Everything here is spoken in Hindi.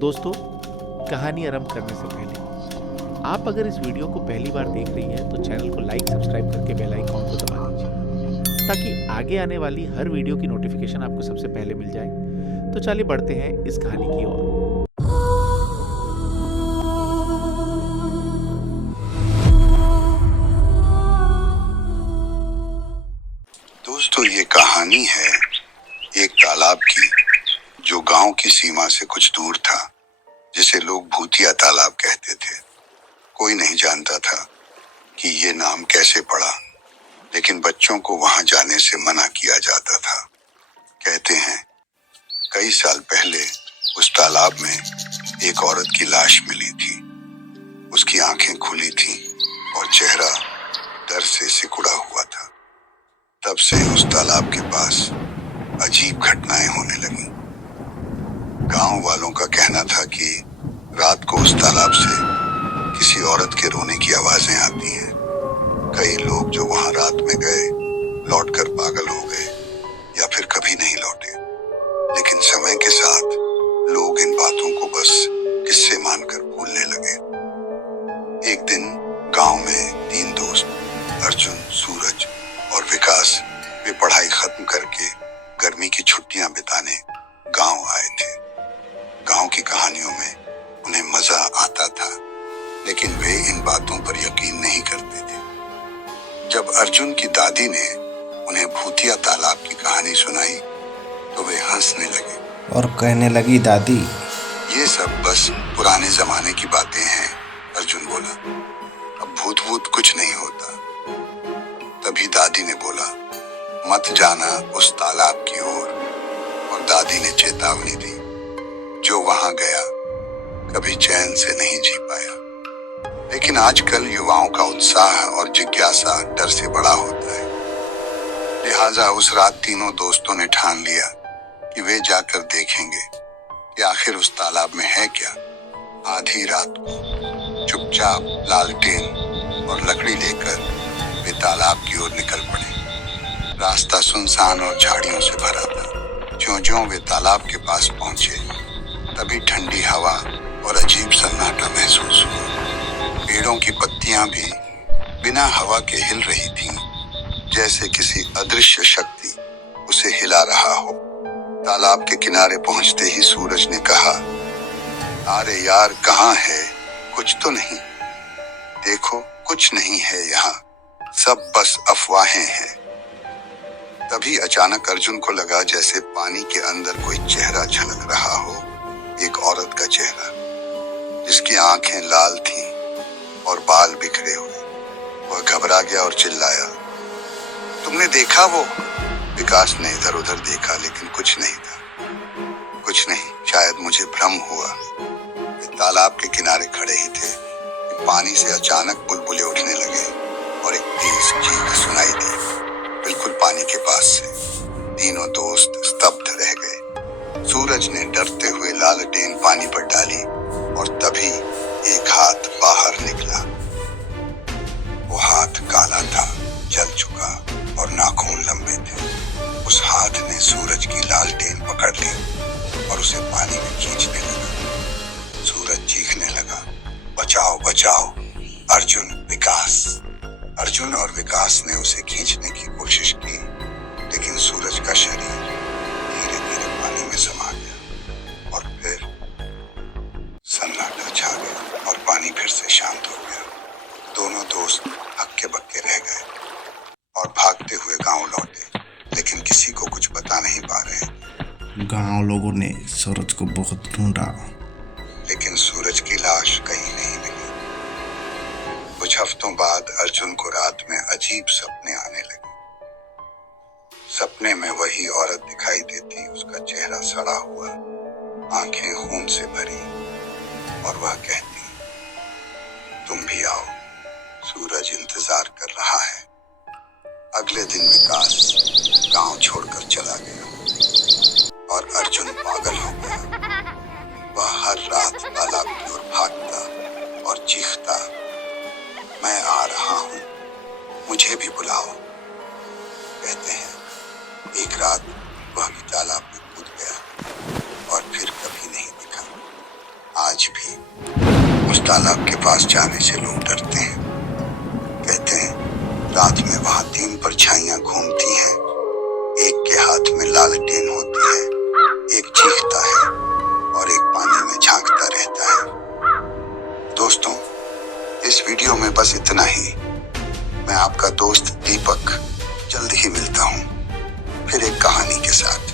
दोस्तों, कहानी आरंभ करने से पहले आप अगर इस वीडियो को पहली बार देख रही हैं तो चैनल को लाइक सब्सक्राइब करके बेल आइकॉन को दबा दीजिए ताकि आगे आने वाली हर वीडियो की नोटिफिकेशन आपको सबसे पहले मिल जाए। तो चलिए बढ़ते हैं इस कहानी की ओर। दोस्तों, ये कहानी है एक तालाब की जो गांव की सीमा से कुछ दूर था, जिसे लोग भूतिया तालाब कहते थे। कोई नहीं जानता था कि ये नाम कैसे पड़ा, लेकिन बच्चों को वहां जाने से मना किया जाता था। कहते हैं कई साल पहले उस तालाब में एक औरत की लाश मिली थी। उसकी आंखें खुली थीं और चेहरा डर से सिकुड़ा हुआ था। तब से उस तालाब के पास अजीब घटनाएं होने लगी। गांव वालों का कहना था कि रात को उस तालाब से किसी औरत के रोने की आवाजें आती हैं। कई लोग जो वहां रात में गए लौटकर पागल हो गए या फिर कभी नहीं लौटे। लेकिन समय के साथ लोग इन बातों को बस किस्से मानकर भूलने लगे। एक दिन गांव में 3 दोस्त अर्जुन, सूरज और विकास वे पढ़ाई खत्म करके गर्मी की छुट्टियां बिताने गांव आए थे। गांव की कहानियों में उन्हें मजा आता था, लेकिन वे इन बातों पर यकीन नहीं करते थे। जब अर्जुन की दादी ने उन्हें भूतिया तालाब की कहानी सुनाई तो वे हंसने लगे और कहने लगी, दादी ये सब बस पुराने जमाने की बातें हैं। अर्जुन बोला, अब भूत कुछ नहीं होता। तभी दादी ने बोला, मत जाना उस तालाब की ओर। और दादी ने चेतावनी दी, जो वहां गया कभी चैन से नहीं जी पाया। लेकिन आजकल युवाओं का उत्साह और जिज्ञासा डर से बड़ा होता है। लिहाजा उस रात तीनों दोस्तों ने ठान लिया कि वे जाकर देखेंगे कि आखिर उस तालाब में है क्या। आधी रात को चुपचाप लालटेन और लकड़ी लेकर वे तालाब की ओर निकल पड़े। रास्ता सुनसान और झाड़ियों से भरा था। ज्यों-ज्यों वे तालाब के पास पहुंचे, तभी ठंडी हवा और अजीब सन्नाटा महसूस हुआ। पेड़ों की पत्तियां भी बिना हवा के हिल रही थीं, जैसे किसी अदृश्य शक्ति उसे हिला रहा हो। तालाब के किनारे पहुंचते ही सूरज ने कहा, अरे यार, कहाँ है? कुछ तो नहीं? देखो, कुछ नहीं है यहाँ, सब बस अफवाहें हैं। तभी अचानक अर्जुन को लगा जैसे पानी के अंदर कोई चेहरा झलक रहा हो। एक औरत का चेहरा, जिसकी आंखें लाल थीं और बाल बिखरे हुए। वह घबरा गया और चिल्लाया, तुमने देखा वो? विकास ने इधर उधर देखा, लेकिन कुछ नहीं था। कुछ नहीं, शायद मुझे भ्रम हुआ। वे तालाब के किनारे खड़े ही थे कि पानी से अचानक बुलबुले उठने लगे और एक तेज चीख सुनाई दी, बिल्कुल पानी के पास से। तीनों दोस्त स्तब्ध रह गए। सूरज ने डरते हुए लालटेन पानी पर डाली और तभी एक हाथ बाहर निकला। वो हाथ काला था, जल चुका और नाखून लंबे थे। उस हाथ ने सूरज की लालटेन पकड़ ली और उसे पानी में खींचने लगा। सूरज चीखने लगा, बचाओ बचाओ, अर्जुन, विकास। अर्जुन और विकास ने उसे खींचने की कोशिश की, लेकिन सूरज का शरीर धीरे धीरे पानी में समा गया और फिर सन्नाटा छा गया और पानी फिर से शांत हो गया। दोनों दोस्त हक्के बक्के रह गए और भागते हुए गांव लौटे, लेकिन किसी को कुछ बता नहीं पा रहे। गांव लोगों ने सूरज को बहुत ढूंढा, लेकिन सूरज की लाश कहीं नहीं मिली। कुछ हफ्तों बाद अर्जुन को रात में अजीब सपने आने लगे। सपने में वही औरत दिखाई देती, उसका चेहरा सड़ा हुआ, आंखें खून से भरी, और वह कहती, तुम भी आओ, सूरज इंतजार कर रहा है। अगले दिन विकास गांव छोड़कर चला गया और अर्जुन पागल हो गया। वह हर रात तालाब की ओर भागता और चीखता, मैं आ रहा हूँ, मुझे भी बुलाओ। कहते हैं एक रात वह भी तालाब में कूद गया और फिर कभी नहीं दिखा। आज भी उस तालाब के पास जाने से लोग डरते हैं। कहते हैं रात में वहां 3 परछाइयां घूमती हैं, एक के हाथ में लालटेन होती है, एक चीखता है और एक पानी में झांकता रहता है। दोस्तों, इस वीडियो में बस इतना ही। मैं आपका दोस्त दीपक जल्द ही मिलता हूँ फिर एक कहानी के साथ।